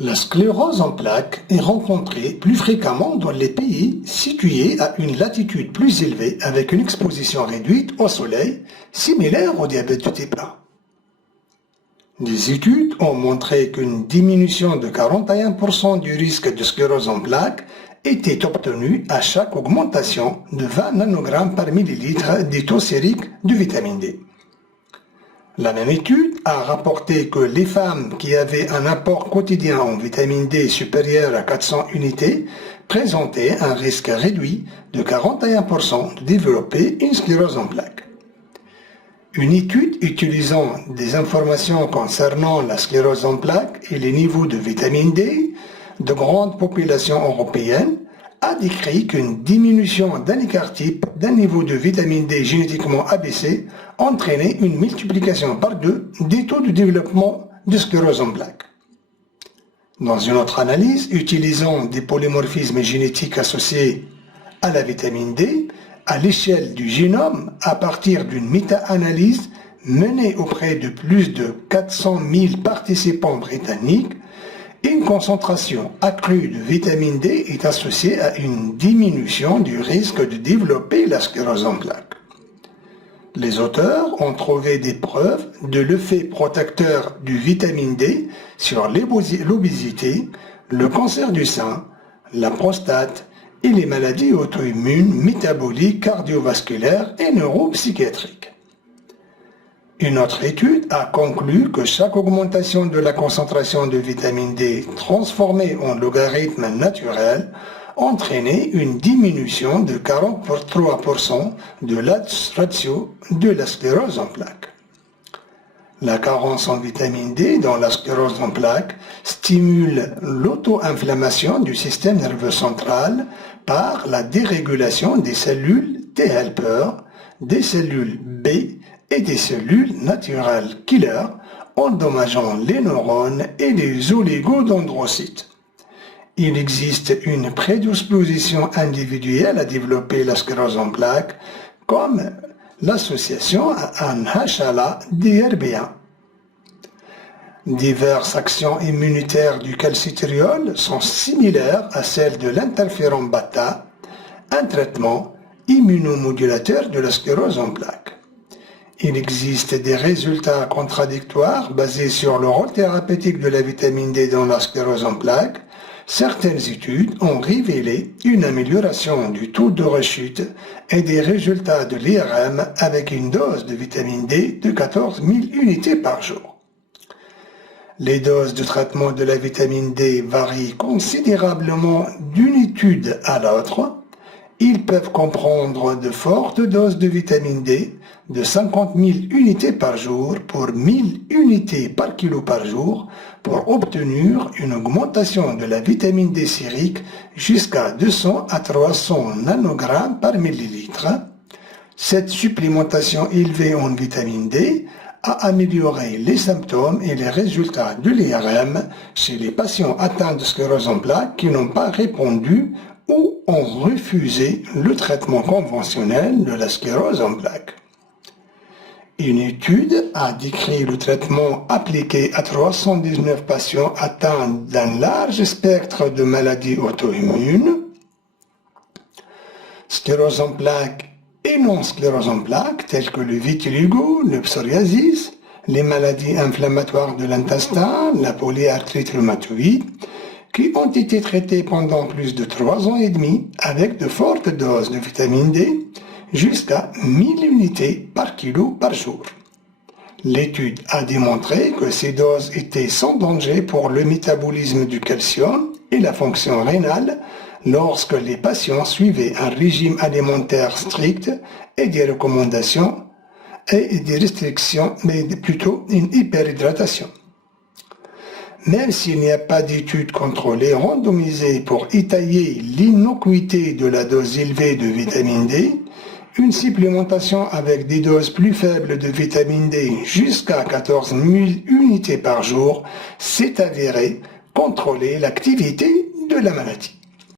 La sclérose en plaques est rencontrée plus fréquemment dans les pays situés à une latitude plus élevée avec une exposition réduite au soleil, similaire au diabète de type 1. Des études ont montré qu'une diminution de 41% du risque de sclérose en plaques était obtenue à chaque augmentation de 20 nanogrammes par millilitre des taux sériques de vitamine D. La même étude a rapporté que les femmes qui avaient un apport quotidien en vitamine D supérieur à 400 unités présentaient un risque réduit de 41% de développer une sclérose en plaques. Une étude utilisant des informations concernant la sclérose en plaques et les niveaux de vitamine D de grandes populations européennes a décrit qu'une diminution d'un écart-type d'un niveau de vitamine D génétiquement abaissé entraînait une multiplication par 2 des taux de développement de sclérose en plaques. Dans une autre analyse, utilisant des polymorphismes génétiques associés à la vitamine D, à l'échelle du génome, à partir d'une méta-analyse menée auprès de plus de 400 000 participants britanniques, une concentration accrue de vitamine D est associée à une diminution du risque de développer la sclérose en plaques. Les auteurs ont trouvé des preuves de l'effet protecteur du vitamine D sur l'obésité, le cancer du sein, la prostate et les maladies auto-immunes, métaboliques, cardiovasculaires et neuropsychiatriques. Une autre étude a conclu que chaque augmentation de la concentration de vitamine D transformée en logarithme naturel entraînait une diminution de 43% de la ratio de la sclérose en plaques. La carence en vitamine D dans la sclérose en plaques stimule l'auto-inflammation du système nerveux central par la dérégulation des cellules T helper, des cellules B et des cellules naturelles killer, endommageant les neurones et les oligodendrocytes. Il existe une prédisposition individuelle à développer la sclérose en plaques, comme l'association à un HLA-DRB1. Diverses actions immunitaires du calcitriol sont similaires à celles de l'interféron bêta, un traitement immunomodulateur de la sclérose en plaques. Il existe des résultats contradictoires basés sur le rôle thérapeutique de la vitamine D dans la sclérose en plaques. Certaines études ont révélé une amélioration du taux de rechute et des résultats de l'IRM avec une dose de vitamine D de 14 000 unités par jour. Les doses de traitement de la vitamine D varient considérablement d'une étude à l'autre. Ils peuvent comprendre de fortes doses de vitamine D de 50 000 unités par jour pour 1000 unités par kilo par jour pour obtenir une augmentation de la vitamine D sérique jusqu'à 200 à 300 nanogrammes par millilitre. Cette supplémentation élevée en vitamine D a amélioré les symptômes et les résultats de l'IRM chez les patients atteints de sclérose en plaques qui n'ont pas répondu ou ont refusé le traitement conventionnel de la sclérose en plaques. Une étude a décrit le traitement appliqué à 319 patients atteints d'un large spectre de maladies auto-immunes, sclérose en plaques et non-sclérose en plaques, telles que le vitiligo, le psoriasis, les maladies inflammatoires de l'intestin, la polyarthrite rhumatoïde, qui ont été traités pendant plus de 3 ans et demi avec de fortes doses de vitamine D, jusqu'à 1000 unités par kilo par jour. L'étude a démontré que ces doses étaient sans danger pour le métabolisme du calcium et la fonction rénale lorsque les patients suivaient un régime alimentaire strict et des recommandations et des restrictions, mais plutôt une hyperhydratation. Même s'il n'y a pas d'études contrôlées randomisées pour étayer l'innocuité de la dose élevée de vitamine D, une supplémentation avec des doses plus faibles de vitamine D jusqu'à 14 000 unités par jour s'est avérée contrôler l'activité de la maladie.